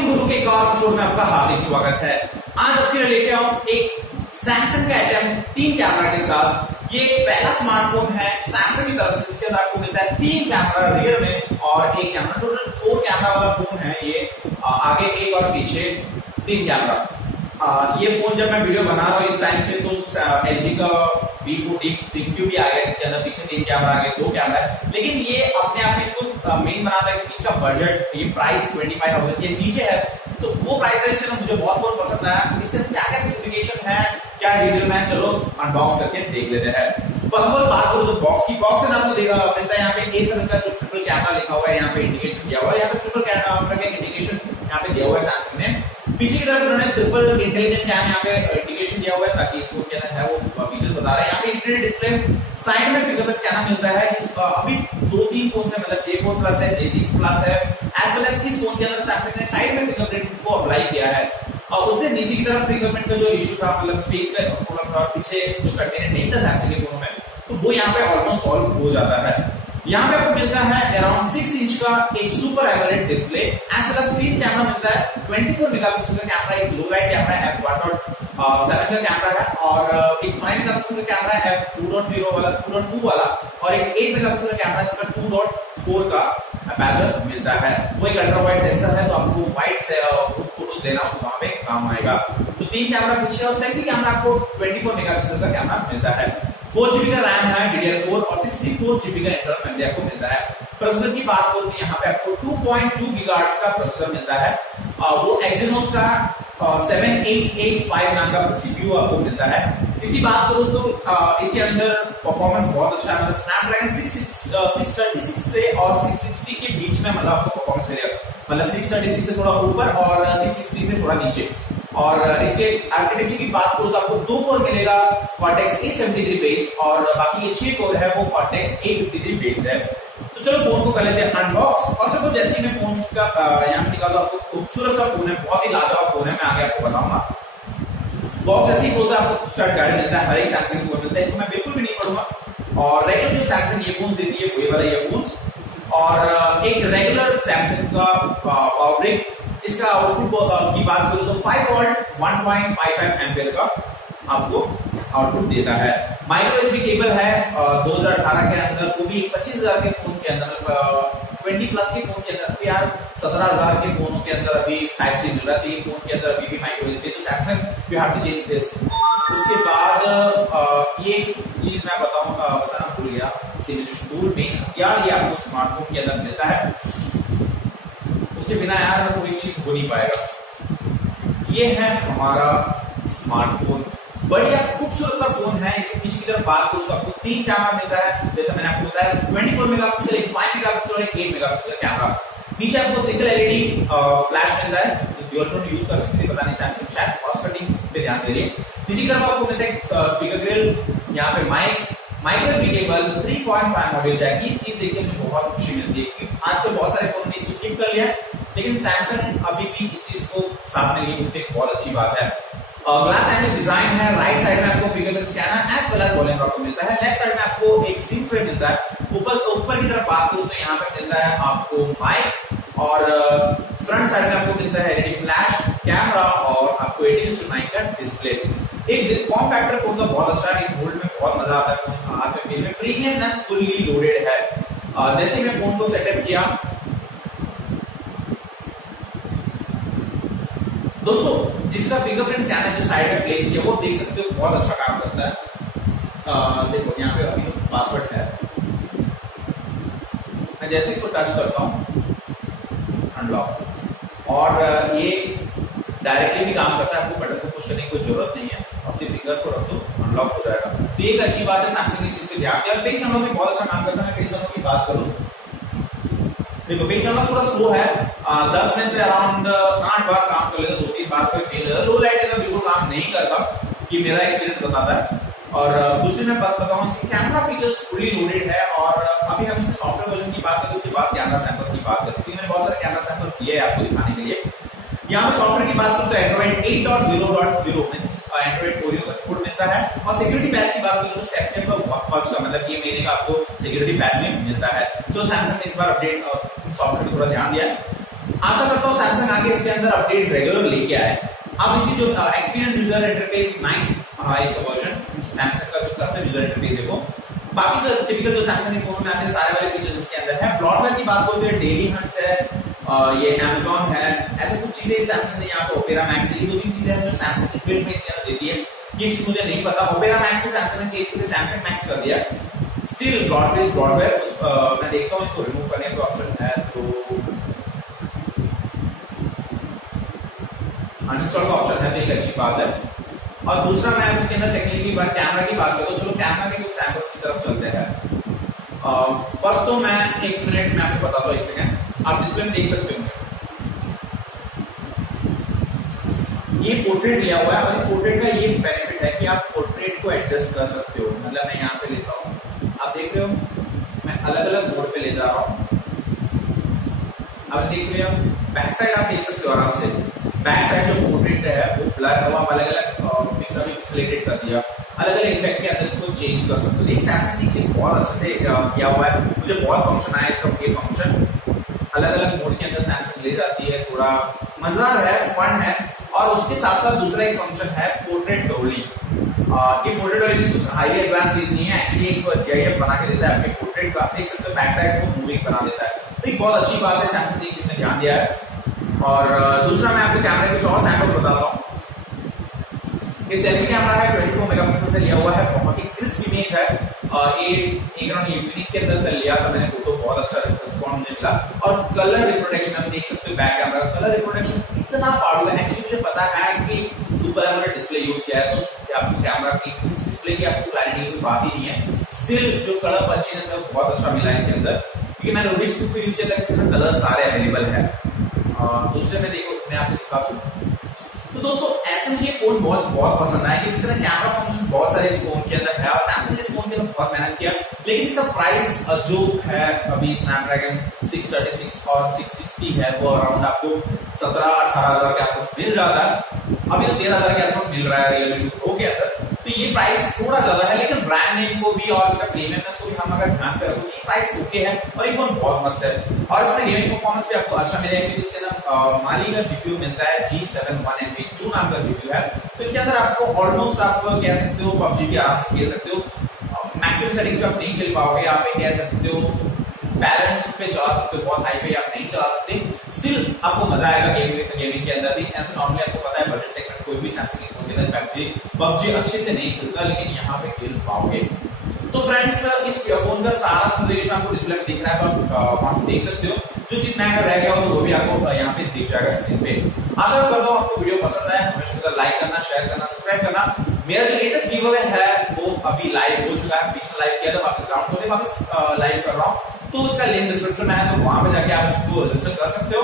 Unboxing गुरु के एक और एपिसोड में आपका हार्दिक स्वागत है। आज आपके लिए लेके आऊं एक सैमसंग का आइटम 3 कैमरा के साथ। ये एक पहला स्मार्टफोन है सैमसंग की तरफ से जिसके अंदर आपको मिलता है 3 कैमरा रियर में और एक कैमरा, टोटल 4 कैमरा वाला फोन है ये। आगे एक और पीछे 3 कैमरा। ये फोन जब मैं वीडियो बना रहा हूँ इस टाइम पे तो LG का V40 3Q भी आ गया जिसके अंदर पीछे 3 कैमरा आगे 2 कैमरा है, लेकिन ये अपने आप में इसको मेन बनाता है क्योंकि इसका बजट, ये प्राइस 25,000 के नीचे है। तो वो प्राइस रेंज के अंदर मुझे बहुत फोन पसंद आया। इसके क्या क्या स्पेसिफिकेशन है, क्या डिटेल में, चलो अनबॉक्स करके देख लेते हैं। फर्स्ट ऑफ ऑल बात करूं तो बॉक्स की, बॉक्स में आपको देखा मिलता है यहाँ पे A7 का जो ट्रिपल कैमरा लिखा हुआ है, यहाँ पे इंडिकेशन दिया हुआ है, यहाँ पे ट्रिपल कैमरा का इंडिकेशन यहाँ पे दिया हुआ है सैमसंग ने। पीछे की तरफ उन्होंने ट्रिपल इंटेलिजेंट कैम यहाँ पे इंडिकेशन दिया हुआ है ताकि इसको क्या है वो फीचर्स बता रहे हैं। यहाँ पे इंफिनिट डिस्प्ले, साइड में फिंगरप्रिंट स्कैनर मिलता है। अभी 2-3 फोन से मतलब J4 प्लस है, J6 प्लस है, एज वेल एज इस फोन के अंदर सैमसंग ने साइड में फिंगरप्रिंट को अप्लाई किया है। और उससे नीचे की तरफ फिंगरप्रिंट का जो इश्यू था, मतलब स्पेस में पीछे जो कंटेनर नहीं था सैमसंग के फोनों में, तो वो यहाँ पे ऑलमोस्ट सॉल्व हो जाता है। यहाँ पे आपको मिलता है अराउंड 6 इंच का एक super AMOLED display, as well as 3 camera मिलता है। 24 मेगापिक्सल का कैमरा, एक लो लाइट कैमरा f1.7 का कैमरा है और एक 5 मेगापिक्सल का कैमरा है f2.0 वाला, 2.2 वाला, और एक 8 मेगापिक्सल का कैमरा जिसका 2.4 का अपर्चर मिलता है। वो एक अल्ट्रा वाइड सेंसर है, तो आपको वाइड से फोटोज लेना हो तो वहां पे काम आएगा। तो 3 कैमरा पीछे और सेल्फी कैमरा आपको 24 मेगापिक्सल का कैमरा मिलता है। 4GB का रैम है DDR4 और 64GB का इंटरनल मेमोरी आपको मिलता है। प्रोसेसर की बात करूं तो यहाँ पे आपको 2.2 गीगाहर्ट्ज का प्रोसेसर मिलता है। वो Exynos का 7885 नाम का CPU आपको मिलता है। इसकी बात करूं तो इसके अंदर परफॉर्मेंस बहुत अच्छा है, मतलब स्नैपड्रैगन 636 से और 660 के बीच में मतलब आपको परफॉर्मेंस मिलेगा, मतलब 636 से थोड़ा ऊपर और 660 से थोड़ा नीचे। और इसके आर्किटेक्चर की बात करूं तो आपको 2 कोर मिलेगा Cortex A73 बेस्ड और बाकी ये 6 कोर है वो Cortex A53 बेस्ड है। तो चलो फोन को कर लेते हैं अनबॉक्स। फर्स्ट ऑफ ऑल जैसे ही मैं फोन का यहाँ पे निकाला, आपको खूबसूरत सा फोन है, बहुत ही लाजवाब फोन है, मैं आगे आपको बताऊंगा। बॉक्स जैसे ही खोलता है आपको स्टार्ट गाइड मिलता है, हर एक सैमसंग फोन मिलता है, इसको मैं बिल्कुल भी नहीं पढ़ूंगा। और रेगुलर जो सैमसंग ईयरफोन्स देती है वही वाला ईयरफोन्स और एक रेगुलर सैमसंग का पावर ब्रेक। इसका आउटपुट की बात करूं तो 5 वोल्ट 1.55 एम्पियर का आपको आउटपुट देता है। माइक्रो एसडी केबल है 2018 के अंदर, वो भी 25,000 के फोन के अंदर, 20 प्लस के फोन के अंदर, तो यार 17,000 के फोनों के अंदर अभी टाइप सी मिल रहा है, तो ये फोन के अंदर अभी भी माइक्रो एसडी, तो Samsung you have to change this. उसके बाद ये चीज मैं बताना भूल गया, टूल मेन यार ये आपको स्मार्टफोन के अंदर मिलता है, उसके बिना यार कोई चीज हो नहीं पाएगा। ये है हमारा स्मार्टफोन, बढ़िया खूबसूरत सा फोन है। इसके पीछे की तरफ बात करूं तो आपको 3 कैमरा मिलता है, जैसे मैंने आपको बताया 24 मेगापिक्सल, एक 5 मेगापिक्सल और एक 8 मेगापिक्सल का कैमरा। नीचे आपको सिंगल एलईडी फ्लैश मिलता है, ड्यूअल टोन यूज कर सकते हैं, पता नहीं सैमसंग शायद कॉस्ट कटिंग पे ध्यान दे रही है। नीचे की तरफ आपको मिलता है स्पीकर ग्रिल, यहाँ पे micro SD cable, 3.5 module jack. ये चीज देखने में बहुत खुशी मिलती है क्योंकि आजकल बहुत सारे फोन ने इसको स्किप कर लिया है, लेकिन सैमसंग अभी भी इस चीज को साथ में लिए बहुत अच्छी बात है। ग्लास एंगल डिजाइन है, राइट साइड में आपको fingerprint scanner as well as volume drop मिलता है। लेफ्ट साइड में आपको एक सिम ट्रे मिलता है। ऊपर की तरफ बात करूं तो यहाँ पे मिलता है आपको माइक और फ्रंट साइड में आपको मिलता है एलईडी फ्लैश, कैमरा और आपको 18:9 का डिस्प्ले। एक फॉर्म फैक्टर फोन का बहुत अच्छा है, होल्ड में बहुत मजा आता है, फोन हाथ में फील में प्रीमियमनेस फुल्ली लोडेड है। जैसे मैं फोन को सेटअप किया दोस्तों, जिसका फिंगरप्रिंट स्कैनर जो साइड में प्लेस किया वो देख सकते हो बहुत अच्छा काम करता है। देखो यहाँ पे अभी तो पासवर्ड है, मैं जैसे इसको टच करता हूँ अनलॉक, और ये डायरेक्टली भी काम करता है, आपको बटन को पुश करने की कोई जरूरत नहीं है, आप सिर्फ फिंगर को रख दो अनलॉक हो जाएगा। तो एक अच्छी बात है, सैमसंग ने चीज पे ध्यान दिया। फेस अनलॉक में बहुत अच्छा काम करता है। मैं फेस अनलॉक की बात करूं, देखो फेस अनलॉक थोड़ा स्लो है, 10 में से अराउंड 8 बार काम कर लेगा, 2-3 बार पे फेल हो जाता है। लो लाइट है तो बिल्कुल काम नहीं करता, ये मेरा एक्सपीरियंस बताता है। और दूसरी मैं बात बताऊं, इसकी कैमरा फीचर्स फुली लोडेड है और अभी हम इसके सॉफ्टवेयर वर्जन की बात करें उसके बाद कैमरा सैंपल्स की बात करते हैं। मैंने बहुत सारे कैमरा सैंपल्स दिए हैं आपको दिखाने के लिए। यहाँ पे सॉफ्टवेयर की बात करूं तो एंड्रॉइड 8.0.0 मींस एंड्रॉइड ओरियो का सपोर्ट मिलता है, और सिक्योरिटी पैच की बात करूं तो सितंबर 1 का मतलब ये महीने का आपको सिक्योरिटी पैच में मिलता है। तो सैमसंग ने इस बार अपडेट सॉफ्टवेयर पे थोड़ा ध्यान दिया है। आशा करता हूँ सैमसंग आगे इसके अंदर अपडेट्स रेगुलर लेके आए। अब इसकी जो एक्सपीरियंस यूजर इंटरफेस 9 इसका वर्जन, सैमसंग का जो कस्टम यूजर इंटरफेस है वो, बाकी तो टिपिकल जो सैमसंग के फोन में आते हैं सारे वाले फीचर्स इसके अंदर है। ब्रॉडबैंड की बात करते हैं, डेली हंट्स है, ये Amazon है, ऐसे कुछ चीजें सैमसंग ने यहाँ पे ओपेरा मैक्स, ये 2-3 चीजें हैं जो सैमसंग की बिल्ड में इसके अंदर देती है। ये चीज मुझे नहीं पता, ओपेरा मैक्स को सैमसंग ने चेंज करके सैमसंग मैक्स कर दिया। स्टिल ब्रॉडबैंड मैं देखता हूँ इसको रिमूव करने का ऑप्शन है तो अनइंस्टॉल का ऑप्शन है, तो एक अच्छी बात है। और दूसरा मैं इसके अंदर टेक्निकली की बात, कैमरा की बात करूँ, चलो कैमरा के कुछ सैंपल्स की तरफ चलते हैं। फर्स्ट तो मैं 1 मिनट में आपको बताता हूँ, 1 सेकंड, आप डिस्प्ले में देख सकते होंगे ये पोर्ट्रेट लिया हुआ है, और इस पोर्ट्रेट का ये बेनिफिट है कि आप पोर्ट्रेट को एडजस्ट कर सकते हो। मतलब मैं यहाँ पे लेता हूँ, आप देख रहे हो मैं अलग अलग मोड पे ले जा रहा हूँ, अब देख रहे हो बैक साइड आप देख सकते हो आराम से। बैक साइड जो पोर्ट्रेट है वो ब्लर है, वो आप अलग अलग पिक्सेलेटेड कर दिया, अलग अलग इफेक्ट के अंदर इसको चेंज कर सकते हो। एक सैमसंग की चीज बहुत अच्छे से किया हुआ है, मुझे बहुत फंक्शन आया इसका। ये फंक्शन अलग अलग मोड के अंदर सैमसंग ले जाती है, थोड़ा मजेदार है, फन है। और उसके साथ साथ दूसरा एक फंक्शन है पोर्ट्रेट डोली। ये पोर्ट्रेट डोली कुछ हाई एडवांस चीज नहीं है, एक्चुअली एक GIF बना के देता है आपके पोर्ट्रेट का, देख सकते हो बैक साइड को मूविंग बना देता है। तो एक बहुत अच्छी बात है, सैमसंग ने चीज में ध्यान दिया है। और दूसरा मैं आपको कैमरे के कुछ और सैंपल्स बताता हूँ। ये सेल्फी कैमरा है, 24 मेगापिक्सल से लिया हुआ है, बहुत ही क्रिस्प इमेज है। ये यूनिक के अंदर कर लिया था मैंने फोटो, बहुत अच्छा रिस्पॉन्स मुझे मिला। और कलर रिप्रोडक्शन आप देख सकते हो, बैक कैमरा कलर रिप्रोडक्शन इतना फाड़ू है। एक्चुअली मुझे पता है कि सुपर एमोलेड डिस्प्ले यूज किया है, तो आपको कैमरा की डिस्प्ले की आपको क्लैरिटी की कोई बात ही नहीं है। स्टिल जो कलर पंचीनेस है वो बहुत अच्छा मिला है इसके अंदर, क्योंकि मैंने रूबिक्स क्यूब को यूज किया था, इसके कलर सारे अवेलेबल है। दूसरे में देखो, मैं आपको दिखा दूं तो दोस्तों ऐसे मुझे फोन बहुत पसंद आया, क्योंकि इसमें कैमरा फंक्शन बहुत सारे इस फोन के अंदर है, और सैमसंग ने इस फोन के अंदर बहुत मेहनत किया। लेकिन इसका प्राइस जो है अभी स्नैपड्रैगन 636 और 660 है, वो अराउंड आपको 17-18 हजार के आसपास मिल जाता है। अभी तो 13,000 के आसपास मिल रहा है Realme 2 Pro के अंदर, तो ये प्राइस थोड़ा ज्यादा है। लेकिन ब्रांड नेम को भी और इसका प्रीमियमनेस को भी हम अगर ध्यान पे रखो, ये प्राइस ओके है, और ये फोन बहुत मस्त है। और इसमें गेमिंग परफॉर्मेंस भी आपको अच्छा मिलेगा, क्योंकि इसके अंदर माली का GPU मिलता है, G7 नाम का GPU है। तो इसके अंदर आपको ऑलमोस्ट आप कह सकते हो PUBG भी आराम से खेल सकते हो। मैक्सिमम सेटिंग्स पे आप नहीं खेल पाओगे, आप कह सकते हो बैलेंस पे चला सकते हो, बहुत हाई पे आप नहीं चला सकते। स्टिल आपको मजा आएगा गेमिंग के अंदर भी। ऐसे नॉर्मली आपको पता है बजट सेगमेंट कोई भी सैमसंग के फोन के अंदर PUBG अच्छे से नहीं खेलता, लेकिन यहाँ पे खेल पाओगे। तो फ्रेंड्स इस फोन का सारा स्पेसिफिकेशन आपको डिस्प्ले में दिख रहा है, आप वहां से देख सकते हो। जो चीज मैं अगर रह गया हो तो वो भी आपको यहाँ पे दिख जाएगा स्क्रीन पे। आशा करता हूँ आपको वीडियो पसंद आया, हमेशा लाइक करना, शेयर करना, सब्सक्राइब करना। मेरा जो लेटेस्ट गिव अवे है वो अभी लाइव हो चुका है, बीच में लाइव किया था, वापस राउंड होते वापस लाइव कर रहा हूँ, तो उसका लिंक डिस्क्रिप्शन में है, तो वहां पे जाके आप उसको रजिस्टर कर सकते हो।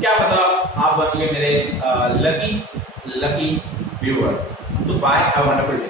क्या पता आप बनोगे मेरे लकी व्यूअर। तो bye, have a wonderful day.